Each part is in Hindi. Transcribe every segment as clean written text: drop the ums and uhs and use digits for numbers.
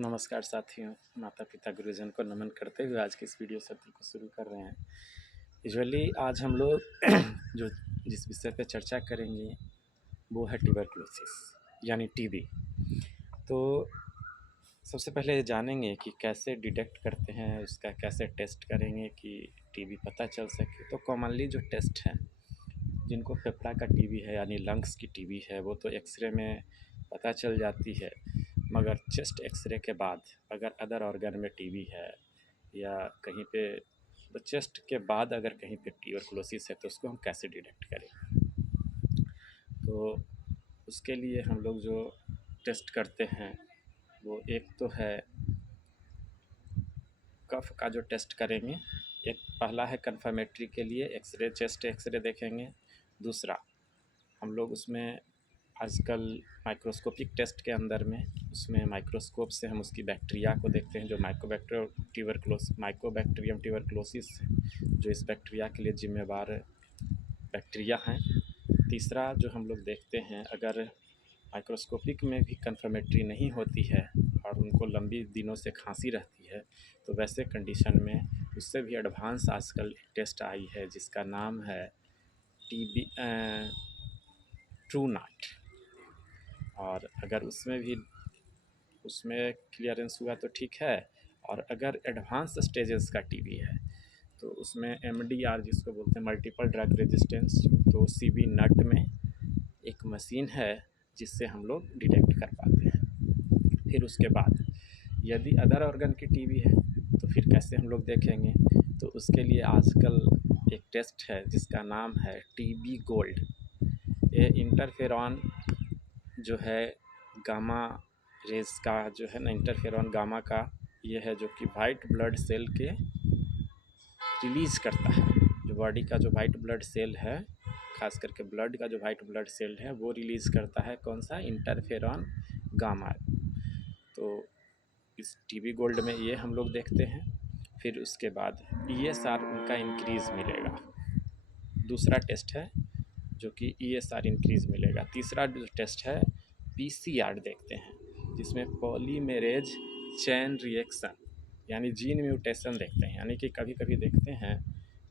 नमस्कार साथियों, माता पिता गुरुजन को नमन करते हुए आज की इस वीडियो सत्र को शुरू कर रहे हैं। यूजुअली आज हम लोग जो जिस विषय पे चर्चा करेंगे वो है ट्यूबरकुलोसिस यानी टीबी। तो सबसे पहले ये जानेंगे कि कैसे डिटेक्ट करते हैं, उसका कैसे टेस्ट करेंगे कि टीबी पता चल सके। तो कॉमनली जो टेस्ट हैं, जिनको फेफड़ा का टीबी है यानी लंग्स की टीबी है वो तो एक्सरे में पता चल जाती है, मगर चेस्ट एक्सरे के बाद अगर अदर ऑर्गन में टीबी है या कहीं पे, तो चेस्ट के बाद अगर कहीं पे ट्यूबरकुलोसिस है तो उसको हम कैसे डिटेक्ट करें। तो उसके लिए हम लोग जो टेस्ट करते हैं वो एक तो है कफ का जो टेस्ट करेंगे। एक पहला है कन्फर्मेटरी के लिए एक्सरे, चेस्ट एक्सरे देखेंगे। दूसरा हम लोग उसमें आजकल माइक्रोस्कोपिक टेस्ट के अंदर में उसमें माइक्रोस्कोप से हम उसकी बैक्टीरिया को देखते हैं, जो माइकोबैक्टीरियम ट्यूबरकुलोसिस जो इस बैक्टीरिया के लिए जिम्मेवार बैक्टीरिया हैं। तीसरा जो हम लोग देखते हैं, अगर माइक्रोस्कोपिक में भी कन्फर्मेटरी नहीं होती है और उनको लंबी दिनों से खांसी रहती है, तो वैसे कंडीशन में उससे भी एडवांस आजकल एक टेस्ट आई है जिसका नाम है टीबी ट्रू नाट। और अगर उसमें क्लियरेंस हुआ तो ठीक है, और अगर एडवांस स्टेजेस का टीबी है तो उसमें एमडीआर जिसको बोलते हैं मल्टीपल ड्रग रेजिस्टेंस, तो सीबी नट में एक मशीन है जिससे हम लोग डिटेक्ट कर पाते हैं। फिर उसके बाद यदि अदर ऑर्गन की टीबी है तो फिर कैसे हम लोग देखेंगे, तो उसके लिए आजकल एक टेस्ट है जिसका नाम है टीबी गोल्ड। ये इंटरफेरॉन जो है गामा रेज का जो है ना, इंटरफेरॉन गामा का ये है जो कि वाइट ब्लड सेल के रिलीज़ करता है। जो बॉडी का जो वाइट ब्लड सेल है, खास करके ब्लड का जो वाइट ब्लड सेल है वो रिलीज़ करता है कौन सा, इंटरफेरॉन गामा। तो इस टीबी गोल्ड में ये हम लोग देखते हैं। फिर उसके बाद ईएसआर उनका इंक्रीज़ मिलेगा। दूसरा टेस्ट है जो कि ईएसआर इंक्रीज़ मिलेगा। तीसरा जो टेस्ट है पीसीआर देखते हैं, जिसमें पॉलीमेरेज चेन रिएक्शन यानी जीन म्यूटेशन देखते हैं। यानी कि कभी कभी देखते हैं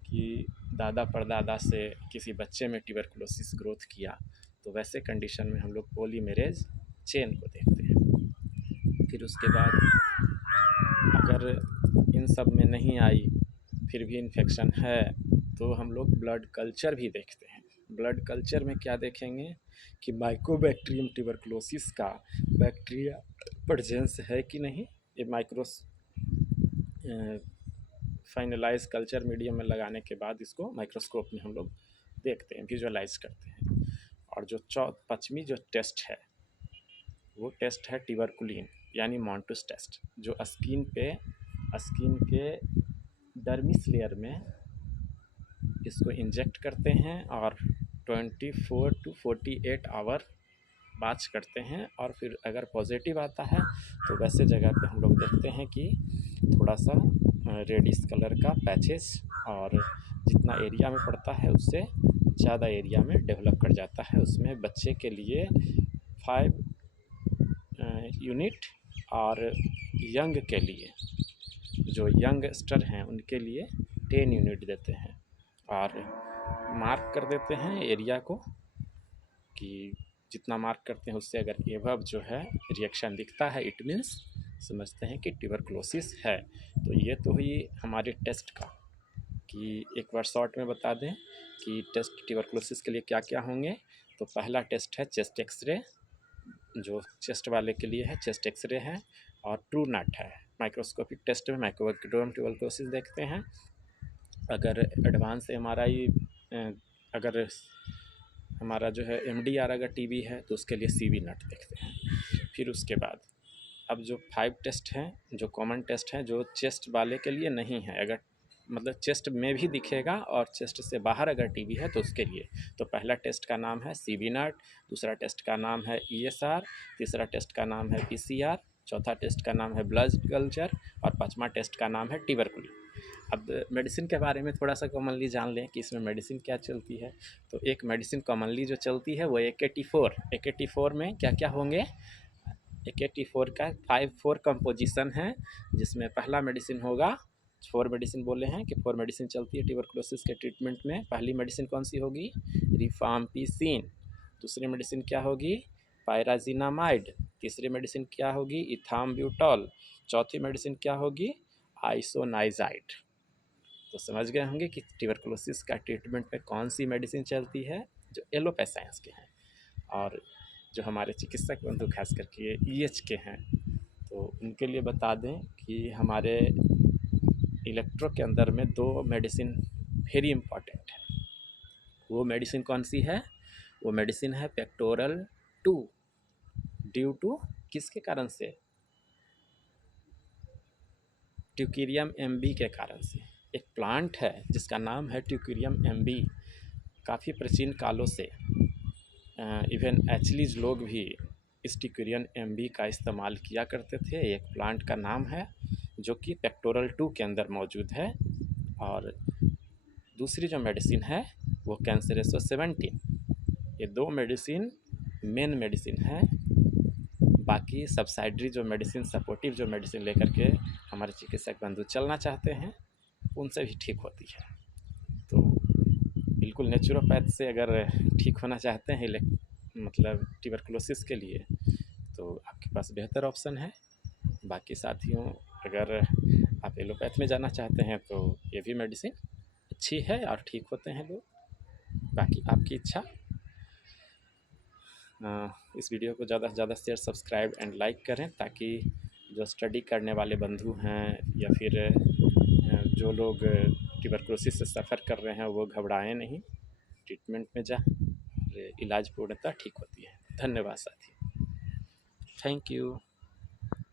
कि दादा परदादा से किसी बच्चे में ट्यूबरकुलोसिस ग्रोथ किया, तो वैसे कंडीशन में हम लोग पॉलीमेरेज चेन को देखते हैं। फिर उसके बाद अगर इन सब में नहीं आई, फिर भी इन्फेक्शन है, तो हम लोग ब्लड कल्चर भी देखते हैं। ब्लड कल्चर में क्या देखेंगे कि माइकोबैक्टीरियम ट्यूबरकुलोसिस का बैक्टीरिया प्रेजेंस है कि नहीं। ये फाइनलाइज कल्चर मीडियम में लगाने के बाद इसको माइक्रोस्कोप में हम लोग देखते हैं, विजुअलाइज करते हैं। और जो पश्चिमी जो टेस्ट है वो टेस्ट है ट्यूबरकुलिन यानी मॉन्टूस टेस्ट, जो स्किन के डर्मिस लेयर में इसको इंजेक्ट करते हैं और 24 to 48 आवर वाच करते हैं। और फिर अगर पॉजिटिव आता है तो वैसे जगह पे हम लोग देखते हैं कि थोड़ा सा रेडिश कलर का पैचेस, और जितना एरिया में पड़ता है उससे ज़्यादा एरिया में डेवलप कर जाता है। उसमें बच्चे के लिए 5 यूनिट और यंग के लिए, जो यंगस्टर हैं उनके लिए 10 यूनिट देते हैं। और मार्क कर देते हैं एरिया को कि जितना मार्क करते हैं उससे अगर एबव जो है रिएक्शन दिखता है, इट मीन्स समझते हैं कि ट्यूबरकुलोसिस है। तो ये तो हुई हमारे टेस्ट का, कि एक बार शॉर्ट में बता दें कि टेस्ट ट्यूबरकुलोसिस के लिए क्या क्या होंगे। तो पहला टेस्ट है चेस्ट एक्सरे, जो चेस्ट वाले के लिए है चेस्ट एक्सरे है। और ट्रू नट है, माइक्रोस्कोपिक टेस्ट में माइक्रोबैक्टीरियम ट्यूबरकुलोसिस देखते हैं। अगर एडवांस एमआरआई, अगर हमारा जो है एमडीआर अगर टीबी है तो उसके लिए सीबी नट देखते हैं। फिर उसके बाद अब जो 5 टेस्ट हैं, जो कॉमन टेस्ट हैं, जो चेस्ट वाले के लिए नहीं है, अगर मतलब चेस्ट में भी दिखेगा और चेस्ट से बाहर अगर टीबी है तो उसके लिए। तो पहला टेस्ट का नाम है सीबी नट, दूसरा टेस्ट का नाम है ईएसआर, तीसरा टेस्ट का नाम है पीसीआर, चौथा टेस्ट का नाम है ब्लड कल्चर, और पांचवा टेस्ट का नाम है ट्यूबरकुलिन। अब मेडिसिन के बारे में थोड़ा सा कॉमनली जान लें कि इसमें मेडिसिन क्या चलती है। तो एक मेडिसिन कॉमनली जो चलती है वो AK-4 में क्या क्या होंगे, AK-4 का 5-4 कंपोजिशन है, जिसमें पहला मेडिसिन होगा, 4 मेडिसिन बोले हैं कि 4 मेडिसिन चलती है ट्यूबरकुलोसिस के ट्रीटमेंट में। पहली मेडिसिन कौन सी होगी? रिफाम्पिसिन। दूसरी मेडिसिन क्या होगी? पायराजिनामाइड। तीसरी मेडिसिन क्या होगी? इथाम्ब्यूटॉल। चौथी मेडिसिन क्या होगी? आइसोनाइजाइड। तो समझ गए होंगे कि ट्यूबरकुलोसिस का ट्रीटमेंट में कौन सी मेडिसिन चलती है जो एलोपैथाइंस के हैं, और जो हमारे चिकित्सक बंधु खास करके EH के हैं, तो उनके लिए बता दें कि हमारे इलेक्ट्रो के अंदर में 2 मेडिसिन वेरी इम्पॉर्टेंट है। वो मेडिसिन कौन सी है? वो मेडिसिन है पेक्टोरल 2। ड्यू टू किसके कारण से? ट्यूकेरियम MB के कारण से। एक प्लांट है जिसका नाम है ट्यूकेरियम MB। काफ़ी प्राचीन कालों से इवन एचलीज लोग भी इस ट्यूकेरियम MB का इस्तेमाल किया करते थे। एक प्लांट का नाम है जो कि पेक्टोरल 2 के अंदर मौजूद है। और दूसरी जो मेडिसिन है वो कैंसरेसो 17। ये 2 मेडिसिन मेन मेडिसिन है। बाकी सब्साइडरी जो मेडिसिन, सपोर्टिव जो मेडिसिन लेकर के हमारे चिकित्सक बंधु चलना चाहते हैं, उनसे भी ठीक होती है। तो बिल्कुल नेचुरोपैथ से अगर ठीक होना चाहते हैं मतलब ट्यूबरकुलोसिस के लिए, तो आपके पास बेहतर ऑप्शन है। बाकी साथियों, अगर आप एलोपैथ में जाना चाहते हैं तो ये भी मेडिसिन अच्छी है और ठीक होते हैं लोग। बाकी आपकी इच्छा। इस वीडियो को ज़्यादा से ज़्यादा शेयर, सब्सक्राइब एंड लाइक करें, ताकि जो स्टडी करने वाले बंधु हैं या फिर जो लोग ट्यूबरकुलोसिस से सफ़र कर रहे हैं वो घबराएं नहीं, ट्रीटमेंट में जाएं, इलाज पूर्णतः ठीक होती है। धन्यवाद साथी, थैंक यू।